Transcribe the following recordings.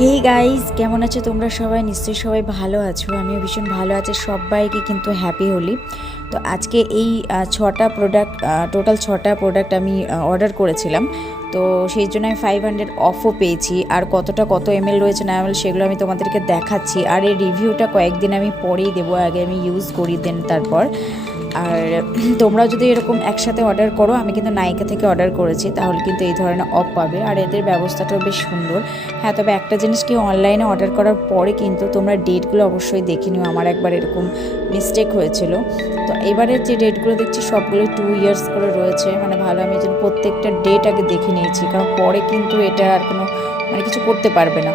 Hey guys, কেমন আছো তোমরা সবাই? নিশ্চয়ই সবাই ভালো আছো, আমিও ভীষণ ভালো আছি। সবাইকে কিন্তু হ্যাপি হোলি। তো আজকে এই 6টা প্রোডাক্ট, টোটাল 6টা প্রোডাক্ট আমি অর্ডার করেছিলাম। তো সেই জন্য আমি 500 অফও পেয়েছি। আর কত এমএল রয়েছে না এমএল সেগুলো আমি তোমাদেরকে দেখাচ্ছি। আর এই রিভিউটা কয়েকদিন আমি পরেই দেবো, আগে আমি ইউজ করি দেন তারপর। আর তোমরাও যদি এরকম একসাথে অর্ডার করো, আমি কিন্তু নাইকা থেকে অর্ডার করেছি, তাহলে কিন্তু এই ধরনের অফ পাবে। আর এদের ব্যবস্থাটাও বেশ সুন্দর। হ্যাঁ, তবে একটা জিনিস কি, অনলাইনে অর্ডার করার পরে কিন্তু তোমরা ডেটগুলো অবশ্যই দেখে নিও। আমার একবার এরকম মিস্টেক হয়েছিল। তো এবারের যে ডেটগুলো দেখছি সবগুলোই 2 ইয়ার্স করে রয়েছে। মানে ভালো, আমি যেন প্রত্যেকটা ডেট আগে দেখে নিয়েছি, কারণ পরে কিন্তু এটা আর কোনো কিছু করতে পারবে না।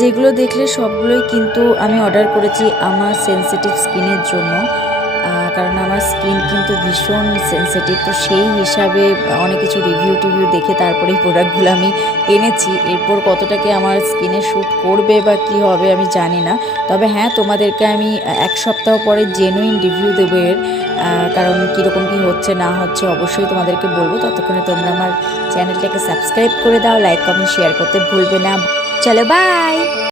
যেগুলো দেখলে সবগুলোই কিন্তু আমি অর্ডার করেছি আমার সেনসিটিভ স্কিনের জন্য, কারণ আমার স্কিন কিন্তু ভীষণ সেনসিটিভ। তো সেই হিসাবে অনেক কিছু রিভিউ দেখে তারপরে এই প্রোডাক্টগুলো আমি এনেছি। এরপর কতটাকে আমার স্কিনে শ্যুট করবে বা কী হবে আমি জানি না। তবে হ্যাঁ, তোমাদেরকে আমি 1 সপ্তাহ পরে জেনুইন রিভিউ দেবো এর, কারণ কীরকম কী হচ্ছে না হচ্ছে অবশ্যই তোমাদেরকে বলবো। ততক্ষণে তোমরা আমার চ্যানেলটাকে সাবস্ক্রাইব করে দাও, লাইক কমেন্ট শেয়ার করতে ভুলবে না। চলো বাই।